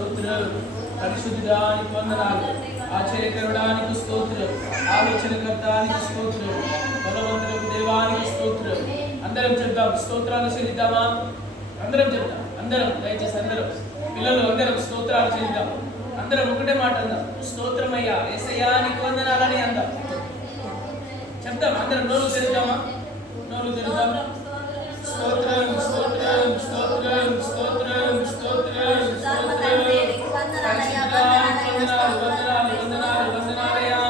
స్తోత్రం. పరిశుద్ధానికి వందనాలు. ఆశ్చర్యకరుడానికి స్తోత్రం. ఆలోచనకర్తానికి స్తోత్రం. బలవంతులకు దేవానికి స్తోత్రం. అందరం చెప్దాం, స్తోత్రాలు చెల్లిద్దామా? అందరం చెప్తాం. అందరం దయచేసి అందరం పిల్లలు అందరం స్తోత్రాలు చెల్లిద్దాం. అందరం ఒకటే మాట అందాం, స్తోత్రమయ్యా యేసయ్యా నీకు వందనాలని అందాం. చెప్దాం అందరం. నోరు తెరుద్దామా? నోరు తెరుద్దాం. స్తోత్రం స్తోత్రం స్తోత్రం స్తోత్రం స్తోత్రం స్తోత్రం. వందనాలు వందనాలు వందనాలు వందనాలయ్యా.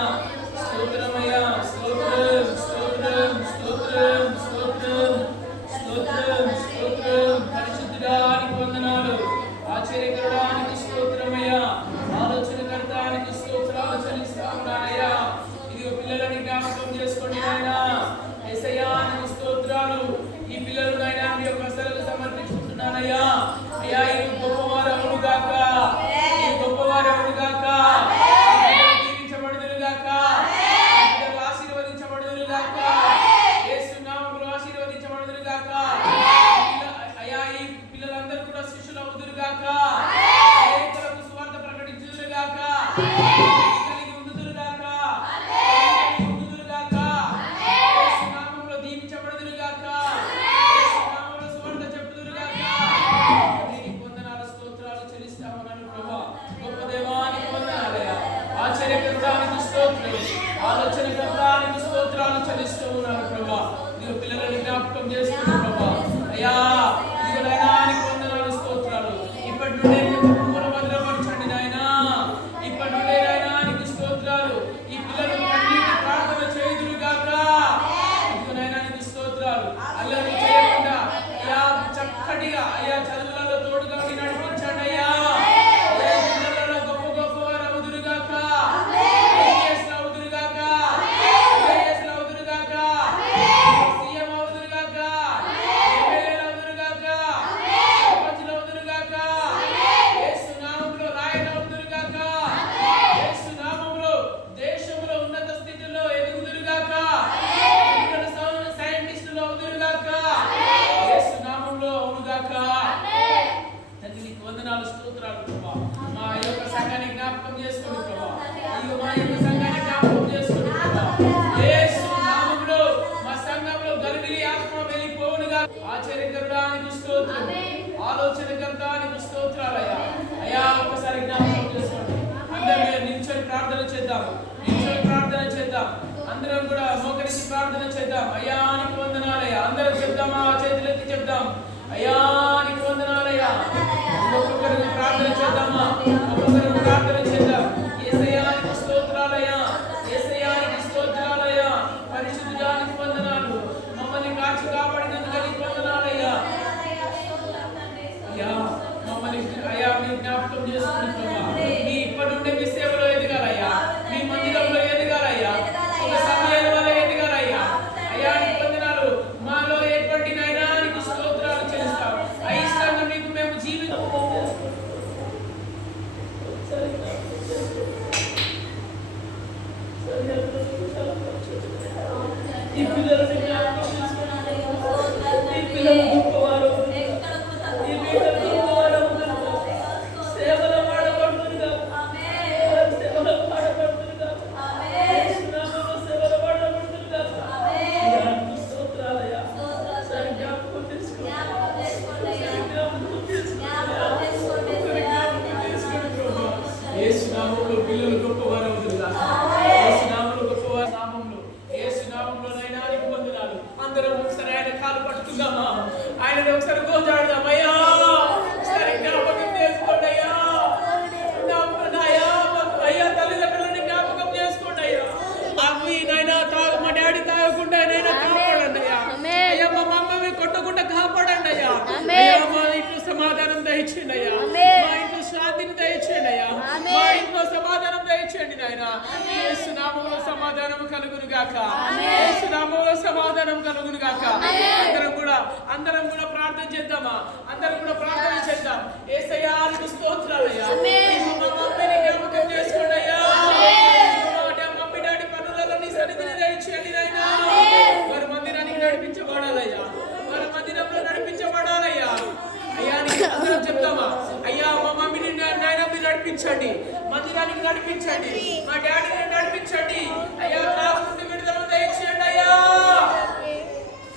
స్తోత్రమయ్యా. స్తోత్రం స్తోత్రం స్తోత్రం స్తోత్రం స్తోత్రం స్తోత్రం. పరిశుద్ధుడానికి వందనాలు. ఆశ్చర్యకరుడానికి స్తోత్రమయ్యా. ఆలోచనకర్తానికి స్తోత్రాలు చెల్లిస్తామయ్యా. ఇదిగో పిల్లలని జ్ఞాపకం చేసుకోండి నాయనా. యేసయ్యా నీకు స్తోత్రాలు. ఈ పిల్లలు నాయనా మీ యొక్క సరళ సమర్పించుకుంటున్నానయ్యా. అయ్యా ఈ గొప్పవారు అవును గాక, ఈ గొప్పవారు అవును గాక, దీవించబడుదురు గాక, ఆశీర్వదించబడుదురు గాక, యేసు నామములో ఆశీర్వదించబడుదురు గాక. అయ్యా ఈ పిల్లలందరూ కూడా శిష్యులు అవుదురు గాక, అనేకులకు సువార్త ప్రకటించుదురు గాక, కలిగి ఉండుదురు గాక, ఉండుదురు గాక, యేసు నామములో దీవించబడుదురు గాక, యేసు నామములో సువార్త చెప్పుదురు గాక. నీకు వందనాలు స్తోత్రాలు చెల్లిస్తామన్నాను ప్రభువా. గొప్ప దేవానికి వందనాలయ్యా. ఆశ్చర్యకరుడానికి స్తోత్రం. ఆలోచనకర్తానికి స్తోత్రాలు చెల్లిస్తూ ఉన్నాను ప్రభువా. నీవు పిల్లలని జ్ఞాపకం చేసుకుని ప్రభువా. అయ్యా నీకు నాయనానికి వందనాలు స్తోత్రాలు. ఇప్పటి నుండే భద్రపరచండి నాయనా. ఇప్పటి నుండే నాయనానికి స్తోత్రాలు. ఈ పిల్లలు కన్నీటి ప్రార్థన చేయుదురు గాక. నీకు నాయనానికి స్తోత్రాలు. అల్లరి చేయకుండా అయ్యా చక్కటిగా అయ్యా చదువులలో తోడుగా నడిపించండి అయ్యా. పిల్లలలో గొప్ప గొప్పవారు అవుదురు గాక, ఐఏఎస్లు అవుదురు గాక, ఐఏఎస్లు అవుదురు గాక, సీఎం అవుదురు గాక, ఎమ్మెల్యేలు అవుదురు గాక, సర్పంచులు అవుదురు గాక, యేసు నామములో రాయలు అవుదురు గాక, యేసు నామములో దేశంలో ఉన్నత స్థితిలో ఎదుగుదురు గాక, సైంటిస్టులు అవుదురు గాక, యేసు నామములో అవును గాక. తండ్రి నీకు వందనాలు స్తోత్రాలు ప్రభువా. మా యొక్క సంఘాన్ని జ్ఞాపకం చేసుకోండి ప్రభువా. ఇదిగో మా యొక్క సంఘాన్ని జ్ఞాపకం చేసుకోండి ప్రభువా. యేసు నామములో మా సంఘంలో గలిబిలి ఆత్మ వెళ్ళిపోవునుగా. ఆశ్చర్యకరుడానికి స్తోత్రం. ఆలోచనకర్తానికి స్తోత్రాలయ్యా. అయ్యా ఒక్కసారి జ్ఞాపకం చేసుకోండి. అందరం నిల్చొని ప్రార్థన చేద్దాం. నిల్చొని ప్రార్థన చేద్దాం. అందరం కూడా మోకరించి ప్రార్థన చేద్దాం. అయ్యా నీకు వందనాలయ్యా. అందరం చెప్దామా? చేతులెత్తి చెప్దాం. అయ్యా నీకు వందనాలయ్యా. ఒక్కొక్కరు ప్రార్థన చేద్దామా? ఒక్కొక్కరు ప్రార్థన చేద్దాం. యేసయ్యా నీకు స్తోత్రాలయ్యా. యేసయ్యా నీకు స్తోత్రాలయ్యా. పరిశుద్ధుడానికి వందనాలు. మమ్మల్ని కాచి కాపాడినందుకు నీకు వందనాలయ్యా. అయ్యా మమ్మల్ని అయ్యా మీ జ్ఞాపకం చేసుకుని ప్రభువా. మీ ఇప్పటి నుండి మీ సేవలో ఎదగాలయ్యా. మీ మందిరంలో ఎదగాలయ్యా. ఒక సమయాల వల్ల ఎదగాలయ్యా. అయ్యా నీకు వందనాలు. మాలో ఎటువంటి నైనా నీకు స్తోత్రాలు చెల్లిస్తాం. అయిష్టంగా మీకు మేము జీవితం ఈ పిల్లలని జ్ఞాపకం చేసుకోండి. ఈ పిల్లలు గొప్పవారు, ఈ బిడ్డలు గొప్పవారు అవుతున్నారు. సేవలో వాడబడుతున్నారు. సేవలో వాడబడుతున్నారు. యేసునామములో సేవలో వాడబడుతున్నారు. నీకు స్తోత్రాలయ్యా. సరి జ్ఞాపకం చేసుకోండి. సరి జ్ఞాపకం చేసుకోండి. సరి జ్ఞాపకం చేసుకోండి ప్రభువా. యేసునామములో పిల్లలు గొప్పవారు అవుతున్నారు. యేసునామములో గొప్పవారు నామములో యేసునామములో నైనా నీకు వందనాలు. అందరం ఒకసారి ఆయన కాలు పట్టుకుందామా? ఆయనని ఒకసారి గోజాడదాం. అయ్యా ఒకసారి జ్ఞాపకం చేసుకోండి అయ్యా. అయ్యా తల్లిదండ్రులని జ్ఞాపకం చేసుకోండి అయ్యా. అవి నైనా మా డాడీ తాగకుండా నైనా కాపాడండి అయ్యా. అయ్యా మా మమ్మల్ని కొట్టకుండా కాపాడండి అయ్యా. అయ్యా మా ఇంట్లో సమాధానం దయచేయండి అయ్యా. మా ఇంట్లో శాంతిని దయచేయండి అయ్యా. మా ఇంట్లో సమాధానం దయచేయండి నాయన. యేసు నామములో సమాధానం కలుగును గాక. యేసు నామములో సమాధానం కలుగును గాక. అందరం కూడా ప్రార్థన చేద్దామా? అందరం కూడా ప్రార్థన చేద్దాం. యేసయ్యా నీకు స్తోత్రాలయ్యా. మా మమ్మీని జ్ఞాపకం చేసుకోండి అయ్యా. మమ్మీ డాడీ పనులలో నీ సన్నిధిని దయచేయండి నాయనా. వారి మందిరానికి నడిపించబడాలయ్యా. వారి మందిరంలో నడిపించబడాలయ్యా. అయ్యా నీకు అందరం చెప్తామా? అయ్యా మా మమ్మీని నాయన నడిపించండి, మందిరానికి నడిపించండి, మా డాడీని నడిపించండి అయ్యా. తాగు నుండి విడుదల దయచేయండి అయ్యా.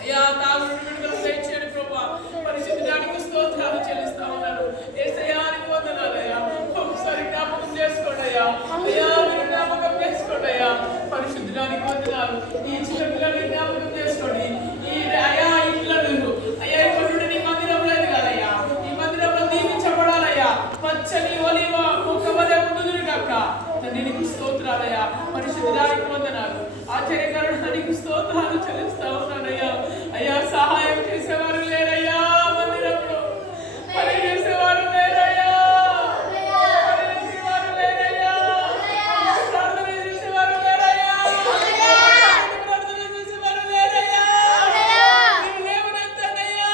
అయ్యా తాగు నుండి విడుదల దయచేయండి ప్రభా. పరిశుద్ధానికి స్తోత్రాలు చెల్లిస్తా ఉన్నాను. యేసయ్యానికి వందనాలయ్యా. ఒకసారి జ్ఞాపకం చేసుకోండి అయ్యా. అయ్యా మీరు జ్ఞాపకం చేసుకోండి అయ్యా. పరిశుద్ధానికి వందనాలు. ఈ చిన్న పిల్లల్ని జ్ఞాపకం చేసుకోండి. ఈ అయ్యా ఈ పిల్లలు అయ్యా ఇప్పటి నుండి నీ మందిరం లేదు కదయ్యా. ఈ మందిరంలో దీవించబడాలయ్యా. పచ్చని ఒలివ మొక్క వలె ఉండుదురు గాక. తండ్రి నీకు స్తోత్రాలయ్యా. పరిశుద్ధానికి వందనాలు. ఆశ్చర్యకరుడానికి స్తోత్రాలు చెల్లిస్తా ఉన్నానయ్యా. అయ్యా సహాయం చేసేవారు లేరయ్యా. మందిరంలో పని చేసేవారు లేరయ్యా. ప్రార్థన చేసేవారు లేరయ్యా. ప్రార్థన చేసేవారు లేరయ్యా. నీవు లేవనెత్తనయ్యా.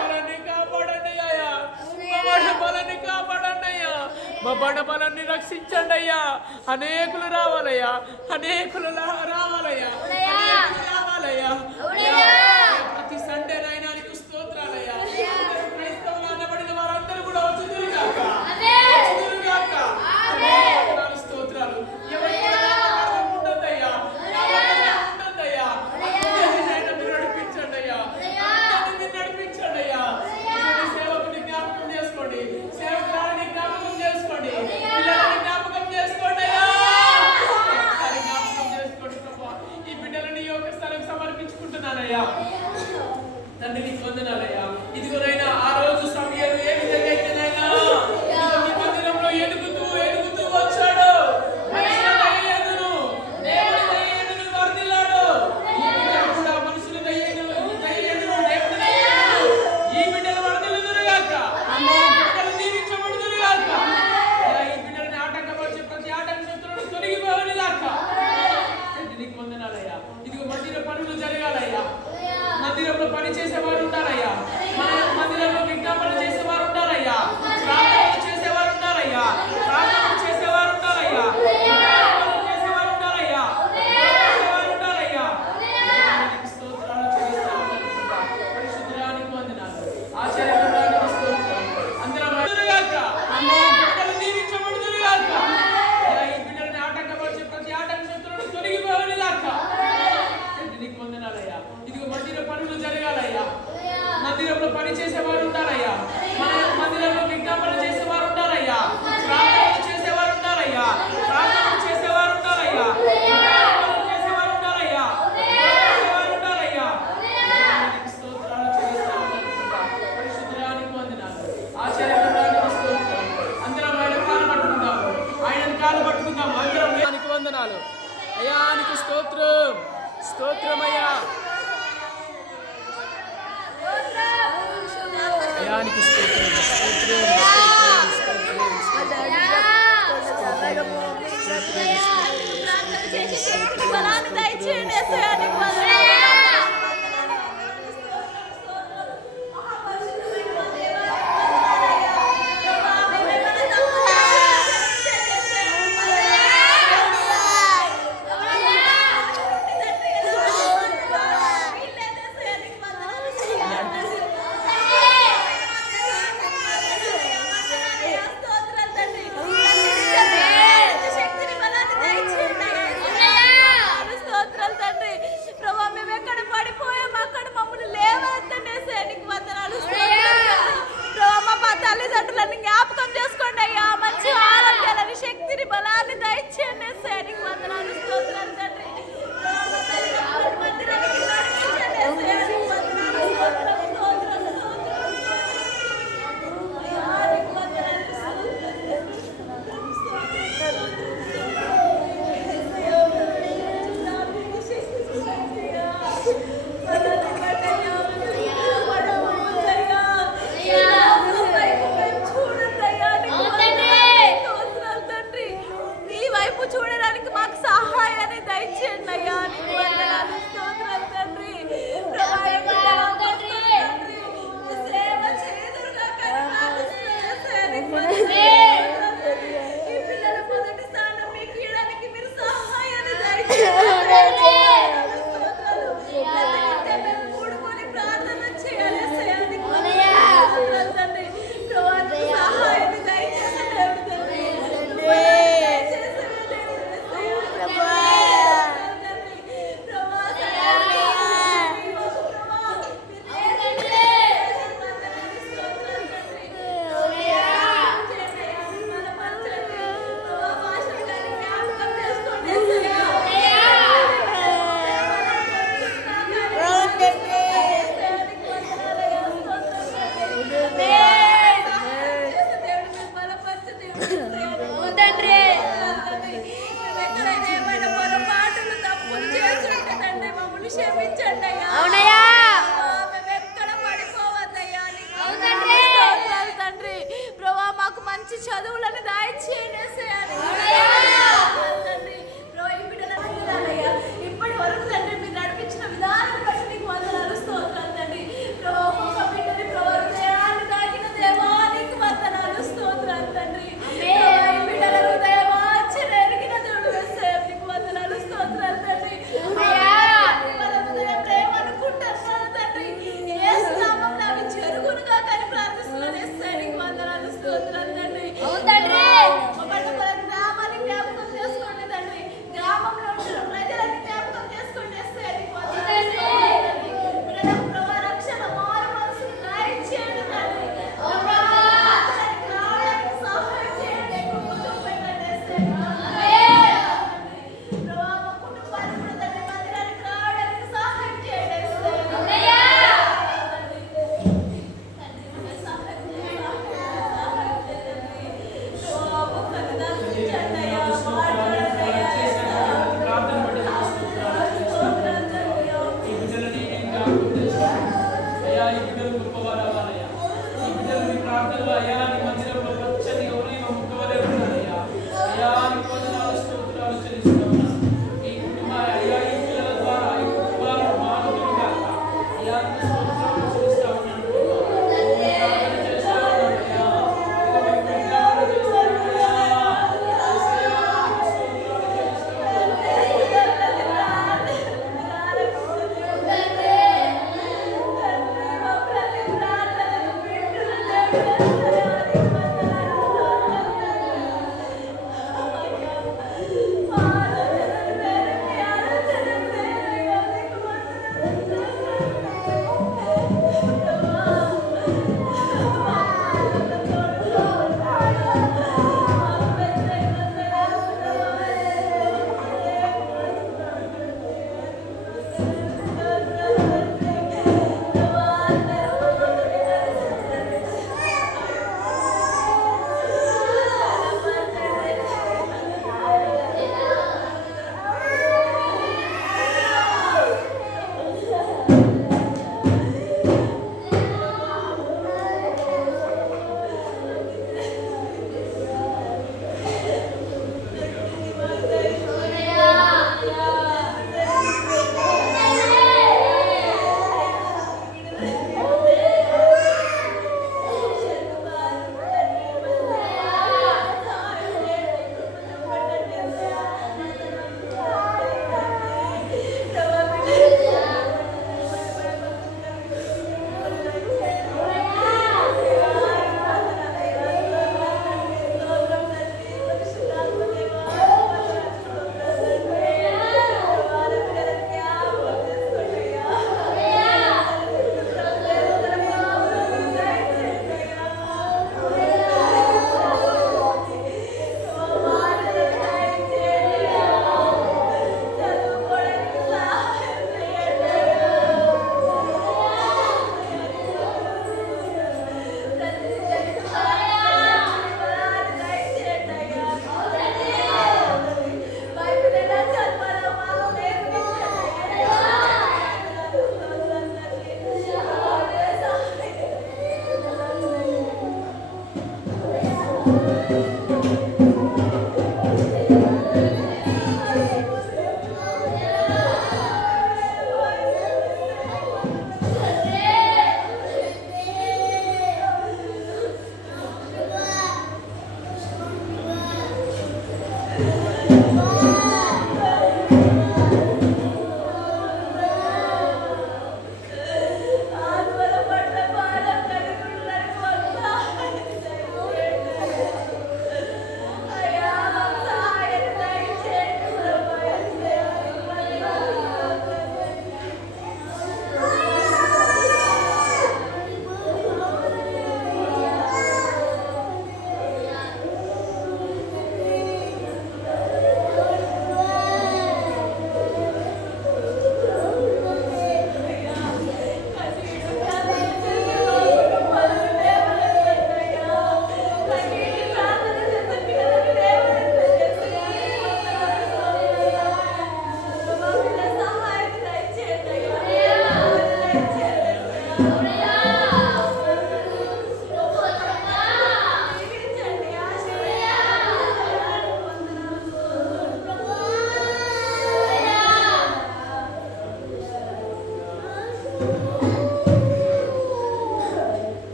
బలన్ని కాపాడండి అయ్యా. మా బలాన్ని కాపాడండి అయ్యా. మా బలన్ని రక్షించండి అయ్యా. అనేకులు రావాలయ్యా. అనేకులు రావాలయ్యా. రావాలయ్యా. ప్రతి సండే నైనా నీకు స్తోత్రాలయ్యా. క్రైస్తవులు అనబడిన వారందరూ కూడా వచ్చుదురు గాక. స్తోత్రాలు. ఎవరికి ఉంటుందయ్యా. ఉంటుందయ్యా. మీరు నడిపించండి అయ్యా. మీరు నడిపించండి అయ్యా. సేవకుని జ్ఞాపకం చేసుకోండి. సేవకురాలని జ్ఞాపకం చేసుకోండి. పిల్లలని జ్ఞాపకం చేసుకోండి అయ్యా. జ్ఞాపకం చేసుకోండి ప్రభా. ఈ బిడ్డలని ఒక స్థలం సమర్పించుకుంటున్నానయ్యా. తండ్రి నీకు వందనాలయ్యా. ఇదిగోనైనా ఆ రోజు సమయాలు ఏ విధంగా అయితేనైనా మీ మందిరంలో ఎదుగుతూ వచ్చాడు. మనుషుల దయ ఎదురు, దేవుని దయ ఎదురు వర్ధిల్లాడు. ఈ బిడ్డలు కూడా మనుషుల దయ ఎదురు, దేవుని దయ ఎదురు. ఈ బిడ్డలు వర్ధిల్లుదురు గాక. బిడ్డలు దీవించబడుదురు గాక. ఈ బిడ్డలని ఆటంకపరిచే ప్రతి ఆటంక శత్రువును తొలగిపోవును గాక. తండ్రి నీకు వందనాలయ్యా. ఇదిగో మందిర పనులు జరగాలయ్యా. మందిరంలో పని చేసేవారు ఉంటారయ్యా. మందిరంలో విజ్ఞాపన చేసేవారు ఉంటారయ్యా. ప్రార్థనలు చేసేవారు ఉంటారయ్యా. ప్రార్థనలు చేసేవారు ఉంటారయ్యా. చేసేవారు ఉంటారయ్యా. చేసేవారు ఉంటారయ్యా. స్తోత్రాలు చెల్లిస్తా ఉన్నాను ప్రభా. పరిశుద్ధానికి వందనాలు. ఆశ్చర్యకరానికి స్తోత్రాలు. అందరం గాక. బిడ్డలు దీవించబడుదురు గాక. ఈ బిడ్డలని ఆటంకపరిచే ప్రతి ఆటంక శత్రువును తొలగిపోవును గాక. నీకు వందనాలయ్యా. ఇదిగో మందిర పనులు జరగాలయ్యా. మందిరంలో పని చేసేవారు ఉంటారయ్యా. మందిరంలో విజ్ఞాపన చేసేవారు ఉంటారయ్యా. ప్రార్థనలు చేసేవారు ఉంటారయ్యా. ప్రార్థనలు చేసేవారు ఉంటారయ్యా. చేసేవారు ఉంటారయ్యా. చేసేవారు ఉంటారయ్యా. స్తోత్రాలు చెల్లిస్తా ఉన్నాను ప్రభా. పరిశుద్ధానికి వందనాలు. ఆశ్చర్యకరానికి స్తోత్రాలు. అందరం ఆయన కాలు పట్టుకుందాము. ఆయన కాలు పట్టుకుందాము. అందరం నీకు వందనాలు అయ్యా. నీకు స్తోత్రం. స్తోత్రమయ్యా. అయానికి స్తోత్రం. బలాన్ని దయచేయండి. చదువులను దయచేయండి యేసయ్యా. తండ్రి ప్రభు ఈ బిడ్డలను వందనాలయ్యా. ఇప్పటి వరకు తండ్రి మీరు నడిపించిన విధానం బట్టి నీకు వందనాలు స్తోత్రాలు తండ్రి. ప్రభు ఒక్కొక్క బిడ్డని ప్రభు హృదయాన్ని తాకిన దేవా నీకు వందనాలు స్తోత్రాలు తండ్రి. ప్రభు ఈ బిడ్డల హృదయవాంఛన ఎరిగిన దేవుడు యేసయ్యా నీకు వందనాలు స్తోత్రాలు తండ్రి. వాళ్ళ హృదయ ప్రేమ అనుకుంటున్నాను తండ్రి. యేసు నామమున అవి జరుగునుగా అని ప్రార్థిస్తున్నాను యేసయ్యా నీకు వందనాలు స్తోత్రాలు తండ్రి. ఒకళ్ళొకళ్ళ గ్రామాన్ని జ్ఞాపకం చేసుకోండి తండ్రి. గ్రామంలో ఉంటున్న ప్రజలను జ్ఞాపకం చేసుకోండి యేసయ్యా నీకు వందనాలు స్తోత్రాలు తండ్రి. బిడ్డలకు ప్రభు రక్షణ మారు మనసును దయచేయండి తండ్రి. ప్రభు అతనికి రావడానికి సహాయం చేయండి. కృప చూపెట్టండి యేసయ్యా. ప్రభు మా కుటుంబాన్ని కూడా తండ్రి మందిరానికి రావడానికి సహాయం చేయండి యేసయ్యా. ఈ బిడ్డలని జ్ఞాపకం చేసుకోండి. అయ్యా ఈ బిడ్డలు గొప్పవారు అవ్వాలయ్యా. ఈ బిడ్డలు మీ ప్రార్థనలో అయ్యా నీ మందిరంలో పచ్చని ఎవరైనా ముక్కవలే ఉన్నారయ్యా. అయ్యా నీకు వందనాలు స్తోత్రాలు చెల్లిస్తూ ఉన్నాను. ఈ కుటుంబ అయ్యా ఈ పిల్లల ద్వారా ఈ కుటుంబాలను మారుతులు కాక అయ్యా నీకు స్తోత్రాలు చెల్లిస్తూ ఉన్నాను. ప్రార్థన చేస్తూ ఉన్నాను అయ్యా. ఇదిగో మీ ప్రార్థన చేస్తున్నాను అయ్యా. యేసయ్యా నీకు స్తోత్రాలు చెల్లిస్తూ ఉన్నాను.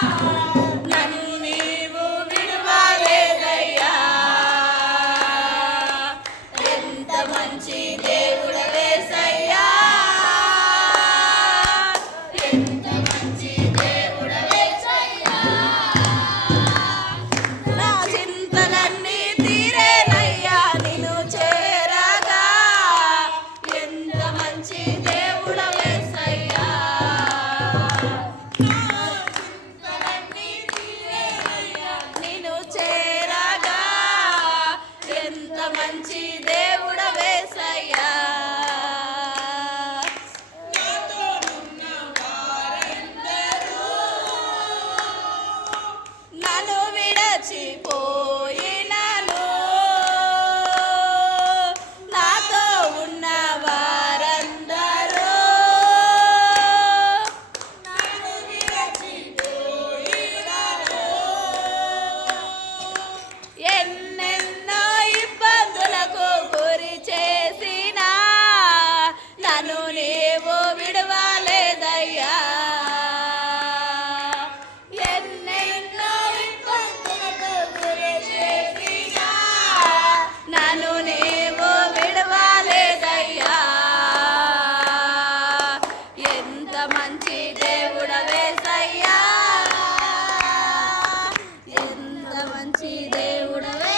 నన్ను నీవు విడువలేదయ్యా. ఎంత మంచి దేవుడవేసయ్యా, ఎంత మంచి దేవుడవేసయ్యా. నా చింతలన్నీ తీరేనయ్యా నిన్ను చేరగా. ఎంత మంచి దేవుడవేసయ్యా. నా చింతలన్నీ తీరేనయ్యా నిన్ను చేరగా. ఎంత మంచి దేవుడవేసయ్యా. నాతోనున్న వారందరూ నన్ను విడచిపోయినను, నాతో ఉన్న వారందరూ నన్ను విడచిపోయినను. ఎన్నెన్నో ఇబ్బందులకు గురి చేసినా నన్ను నీవు విడవలేదయ్యా. ఎన్నెన్నో ఇబ్బందులకు గురి చేసినా నన్ను నీవు విడవలేదయ్యా. ఎంత మంచి దేవుడవేసయ్యా, ఎంత మంచి దేవుడవే.